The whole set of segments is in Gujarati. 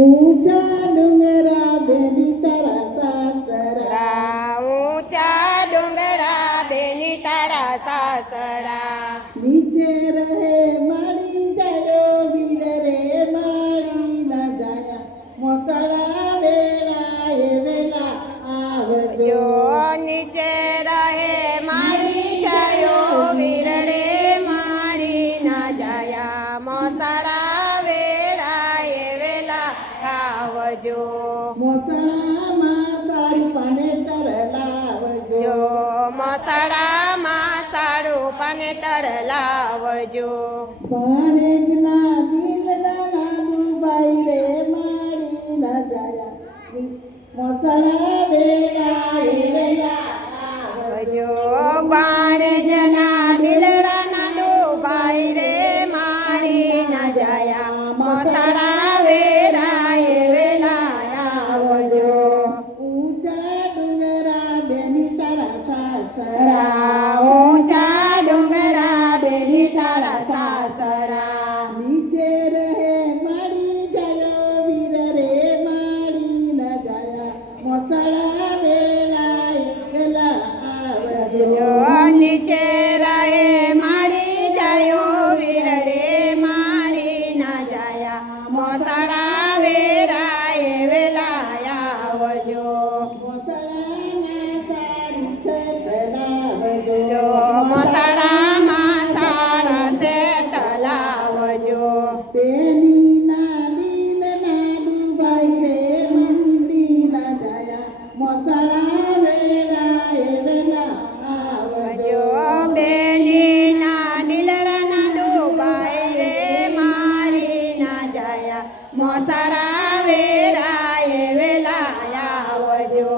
ઊંચા ડુંગરા બેની તારા સાસરા, ઊંચા ડુંગરા બેની તારા સાસરા, નીચે રહે મારી જાયો વીર રે મારી ના જાયા, મોસળા વેળાએ વેલા આવજો. જો નીચે રહે મારી જાયો વીર રે મારી ના જાયા, મોસળા વેળાએ વેલા આવજો. મોસળામાં સારું પાને તર લાવજો. જો મોસળામાં સારું પાને તર લાવજો. પાણેજના દિલદાના દુબાઈ રે મારી ના જાયા, મોસળા વેળાએ વેલા જો બાણેજના દિલડાના દુભાઈ રે મારી ના જાયા, મોસળા વેળાએ વેલા આવજો. ઊંચા ડુંગરા બેની તારા સાસરા, ઊંચા ડુંગરા બેની તારા સાસરા, નીચે રહે મારી જાયો વીર રે મારી ના જાયા, મોસળા વેળાએ વેલા આવજો. જો નીચે રહે મારી જાયો વીર રે મારી ના જાયા, મોસળા વેળાએ વેલા આવજો. મોસળામાં સારી છે તલાવજો. જો મોસળામાં સારા છે તલાવજો. બેની ના દિલના ડુબાઈ રે મંડી ના જાયા, મોસળા વેળાએ વેલા આવજો. જો બેની ના દિલડાના ડુબાઈ રે મારી ના જાયા, મોસળા વેળાએ વેલા આવજો.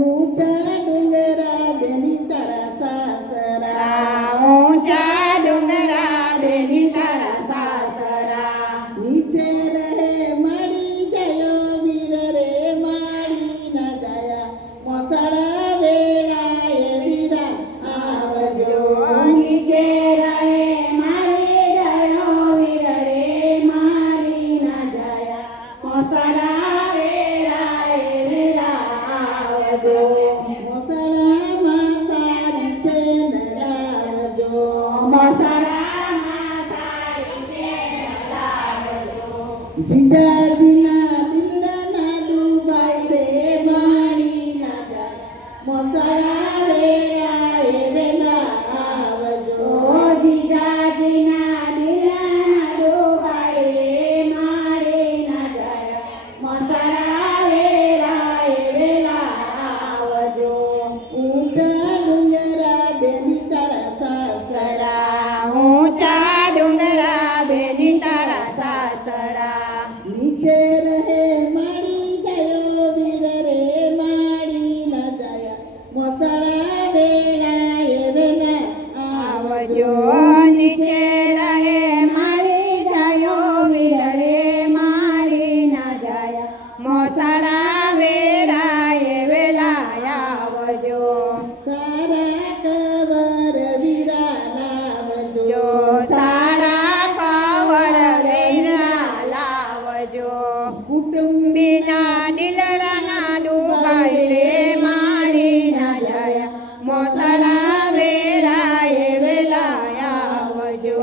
ઊંચા ડુંગરા બેની તારા સાસરા, ઊંચા ડુંગરા બેની તારા સાસરા, નીચે રહે મારી જાયો વીર રે મારી ના જાયા, મોસળા વેળાએ વીરા આવજો. નીચે રહે મારી જાયો વીર રે મારી ના જાયા, મોસળા વેળાએ વેલા આવજો. મોસળામાં સારી છે નરાવજો. મોસળામાં સારી છે લાવજો. જીજાજીના દિલના ડુબાઈ રે મારી ના જાયા, મોસળા વેળાએ વેલા આવજો. જીજાજીના દિલના ડુબાઈ રે મારી ના જાયા, મોસળા વેળાએ વેલા આવજો. ઊંચા ડુંગરા બેની તારા સાસરા, ઊંચા ડુંગરા બેની તારા સાસરા, નીચે રહે મારી જાયો વીર રે મારી ના જાયા, મોસળા વેળાએ વેલા આવજો. નીચે રહે મારી જાયો વીર રે મારી ના જાયા, મોસળા વેળાએ વેલા આવજો. સારા કવર વીરા લાવજો. જો સારા કવર વેરા લાવજો. કુટુંબીના દિલડાના દુભાઈ રે મારી ના જાયા, મોસળા વેળાએ વેલા આવજો.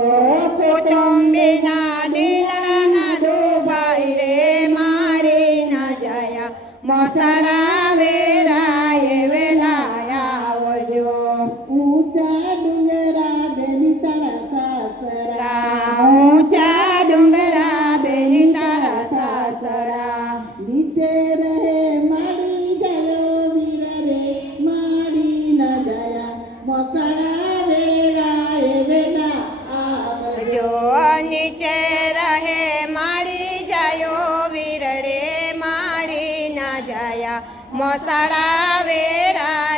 કુટુંબીના દિલડાના દુભાઈ રે મારી ના જાયા, મોસળા વેળાએ વેલા આવજો. ઊંચા ડુંગરા બેની તારા સાસરા, ઊંચા ડુંગરા બેની તારા સાસરા, નીચે રહે મારી જાયો વીર રે મારી ના જાયા, મોસળા વેળાએ વેલા આવજો. જો નીચે રહે મારી જાયો વીર રે મારી ના જાયા, મોસળા વેળાએ